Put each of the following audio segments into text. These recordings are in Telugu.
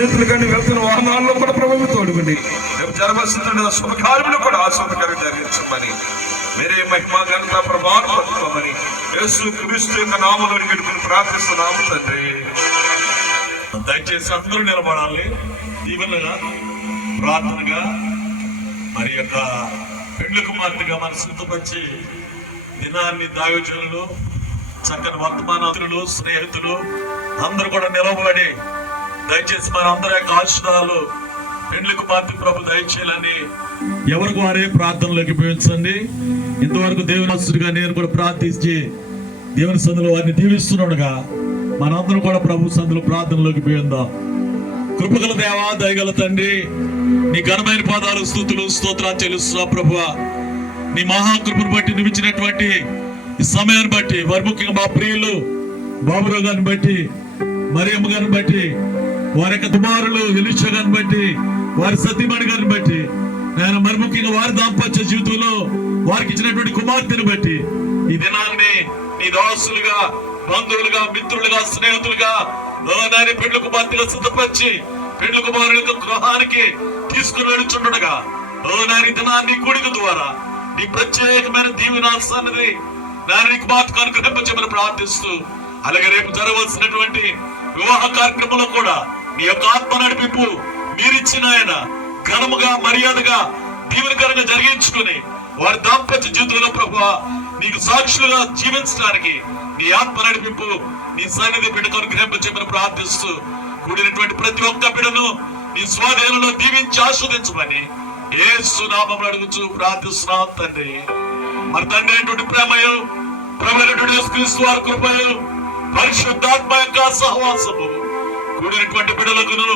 స్నేహితులు కానీ వెళ్తున్న వాహనాల్లో కూడా ప్రభు తోడుకుండి. రేపు జరగవలసిన శుభకార్యంలో కూడా ఆశీర్వాదకరంగా జరిగించమని, మీరే మహిమా ఘనత ప్రభావం పొందుకోమని యేసు క్రీస్తు యొక్క నామములో అడిగి ప్రార్థిస్తున్నాము తండ్రి. దయచేసి అందరూ నిలబడాలి. దీవెనగా ప్రార్థనగా మరి యొక్క పెండ్లి కుమార్తెగా మన సిద్ధపరిచి దినాన్ని దాయోజనులు, చక్కని వర్తమానాలు, స్నేహితులు అందరూ కూడా నిలబడి దయచేసి మన అందరి యొక్క ఆశీర్వాదాలు పెండ్లి కుమార్తె ప్రభు దయచేయాలని ఎవరికి వారే ప్రార్థనలోకి ఉపయోగించండి. ఇంతవరకు దేవునిగా నేను కూడా ప్రార్థించి దేవుని సందులో వారిని దీవిస్తున్నాడుగా మనందరం కూడా ప్రభు సందులో ప్రార్థనలోకి పోయిందాం. కృపగల దేవా, దయగల తండ్రి, నీ ఘనమైన పాదాలు స్తుతులు స్తోత్రాలు చెల్లిస్తున్నా ప్రభువా. నీ మహాకృపను బట్టి నువ్వు ఇచ్చినటువంటి ఈ సమయాన్ని బట్టి, వారి ముఖ్యంగా మా ప్రియులు బాబురావు గారిని బట్టి, మరియమ్మ గారిని బట్టి, వారి యొక్క కుమారులు ఎలీషా గారిని బట్టి, వారి సతీమణి గారిని బట్టి, ఆయన మరి ముఖ్యంగా వారి దాంపత్య జీవితంలో వారికి ఇచ్చినటువంటి కుమార్తెను బట్టి ఈ దినాన్ని నీ దాసులుగా, బంధువులుగా, మిత్రులుగా, స్నేహితులుగా నాని పెండ్లి కుమార్తెగా సిద్ధపరిచి పెండ్లి కుమారుల యొక్క గృహానికి తీసుకుని వెళుచుండగా నాని దినాన్ని కూడిక ద్వారా నీ ప్రత్యేకమైన దీవెనాసన్నది నాని కుమార్తెకు అనుగ్రహింపచేయమని ప్రార్థిస్తూ, అలాగే రేపు జరగవలసినటువంటి వివాహ కార్యక్రమంలో కూడా నీ యొక్క ఆత్మ నడిపింపు మీరిచ్చిన ఆయన ఘనముగా, మర్యాదగా, దీవెనకరంగా జరిగించుకుని వారి దాంపత్య జీవితంలో ప్రభువా నీకు సాక్షులుగా జీవించడానికి నీ ఆత్మ నడిపింపు, నీ సన్నిధి బిడ్డకు అనుగ్రహింపచేయమని ప్రార్థిస్తూ, కూడినటువంటి ప్రతి ఒక్క బిడ్డను నీ స్వాధీనంలో దీవించి ఆస్వాదించమని యేసు నామములో అడుగుచూ ప్రార్థిస్తున్నాం తండ్రి. మరి తండ్రి అయినటువంటి ప్రేమయు, ప్రభువైనటువంటి యేసుక్రీస్తు వారి కృపయు, పరిశుద్ధాత్మ యొక్క సహవాసము కూడినటువంటి బిడ్డలకును,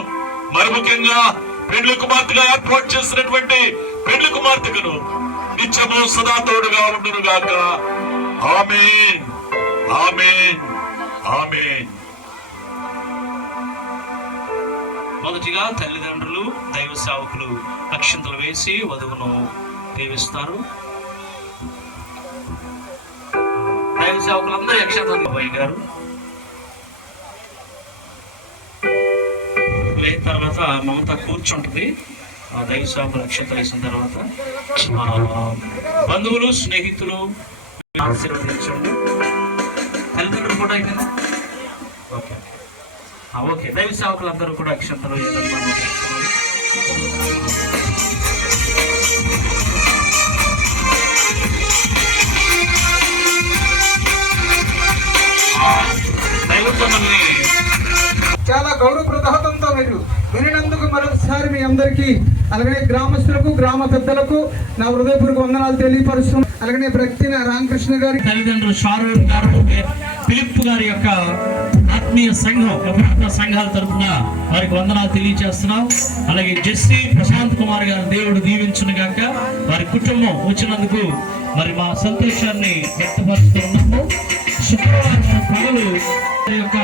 మరి ముఖ్యంగా పెండ్లి కుమార్తెగా ఏర్పాటు చేసినటువంటి పెండ్లి కుమార్తెకును నిత్యము సదా తోడుగా ఉండును గాక. ఆమేన్, ఆమేన్, ఆమేన్. మొదటిగా తల్లిదండ్రులు, దైవ సేవకులు అక్షింతలు వేసి వధువును దీవిస్తారు. దైవ సేవకులందరూ అక్షింతలు అబ్బాయి గారు లేని తర్వాత మమత కూర్చుంటుంది. ఆ దైవ సేవకులు అక్షింతలు వేసిన తర్వాత బంధువులు, స్నేహితులు ఆశీర్వదించండి. తల్లిదండ్రులు కూడా అయిపోయిందా? Okay, okay. దైవ సేవకులందరూ కూడా అక్షంతలు చాలా గౌరవప్రదాతంతో మీరు వినినందుకు మరొకసారి మీ అందరికీ, అలాగే గ్రామస్తులకు, గ్రామ పెద్దలకు నా హృదయపూర్వక వందనాలు తెలియపరుస్తున్నాం. అలాగే ప్రతి రామకృష్ణ గారి తల్లిదండ్రులు షారూన్ గారు, ఫిలిప్ గారి యొక్క ఆత్మీయ సంఘాల తరఫున వారికి వందనాలు తెలియజేస్తున్నాం. అలాగే జెస్సీ ప్రశాంత్ కుమార్ గారు దేవుడు దీవించును గాక. వారి కుటుంబం వచ్చినందుకు మరి మా సంతోషాన్ని వ్యక్తపరుస్తున్నాము. శుక్రవారం పగలు యొక్క